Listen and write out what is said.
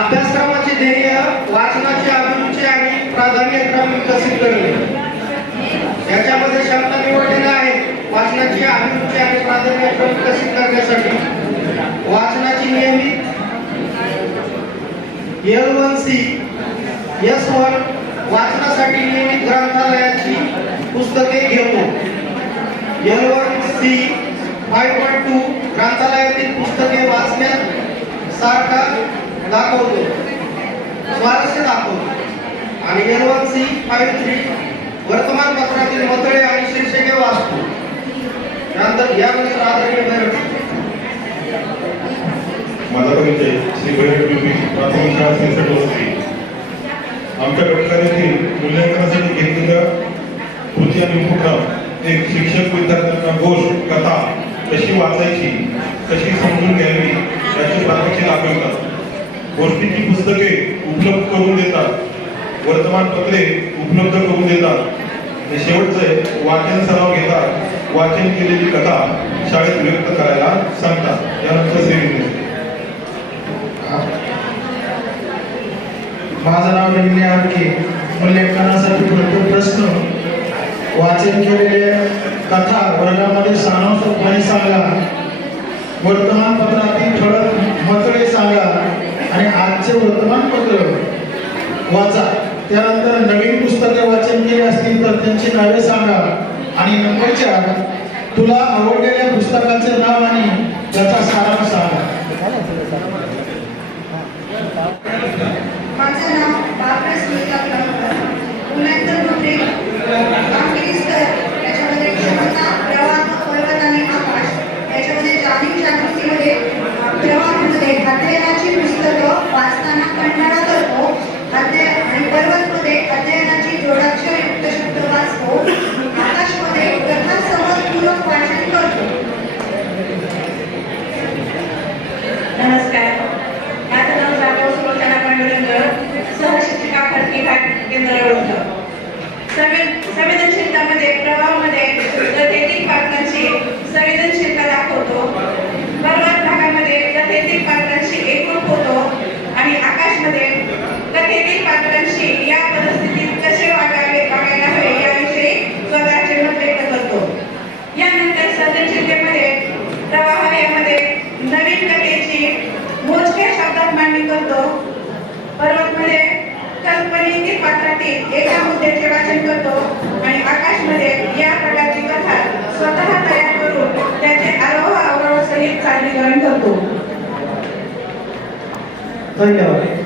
अभ्यासक्रमाचे ध्येय वाचनाची अभिरुची आणि प्राधान्यक्रम विकसित करणे. याच्यामध्ये शब्द निवडलेला आहे वाचनाची अभिरुची आणि प्राधान्यक्रम विकसित करण्यासाठी. वाचनाची नियमित L one C S one वाचनासाठी नियमित ग्रंथालयाची पुस्तके घेतो L one C five one two ग्रंथालयातील पुस्तके वाचण्यासारखा दाखवतो स्वारस्य दाखवतो आणि L one C five three वर्तमानपत्रातील मतळे आणि शीर्षके वाचतो. त्यानंतर यानंतर आदरणीय बैठक माझा परिचय श्री प्राथमिक शाळा आमच्या घटकातील मूल्यांकनासाठी घेतलेल्या कृती आणि उपक्रम एक शिक्षक विद्यार्थ्यांना गोष्ट कथा कशी वाचायची कशी समजून घ्यावी गोष्टीची पुस्तके उपलब्ध करून देतात. वर्तमानपत्रे उपलब्ध करून देतात. हे शेवटचे वाचन सराव घेतात. वाचन केलेली कथा शाळेत व्यक्त करायला सांगतात. त्यानंतर सेविंग माझं नाव निम्मे आमके मूल्यांकनासाठी भरपूर प्रश्न. वाचन केलेले कथा वर्गामध्ये सारांशपणे सांगा. वर्तमानपत्रात ठळक मतळे सांगा आणि आजचे वर्तमानपत्र वाचा. त्यानंतर नवीन पुस्तके वाचन केली असतील तर त्यांची नावे सांगा. आणि नंबरच्या तुला आवडलेल्या पुस्तकाचे नाव आणि त्याचा सारांश सांगा. माझं नाव नवीन कथेची मोजक्या शब्दात मांडणी करतो. पर्वतमध्ये कल्पनेतील पात्रातील एका मुद्द्याचे वाचन करतो आणि आकाशमध्ये या प्रकारची कथा स्वतः तयार करून त्याचे आरोह अवरोह सहित सादरीकरण करतो. धन्यवाद.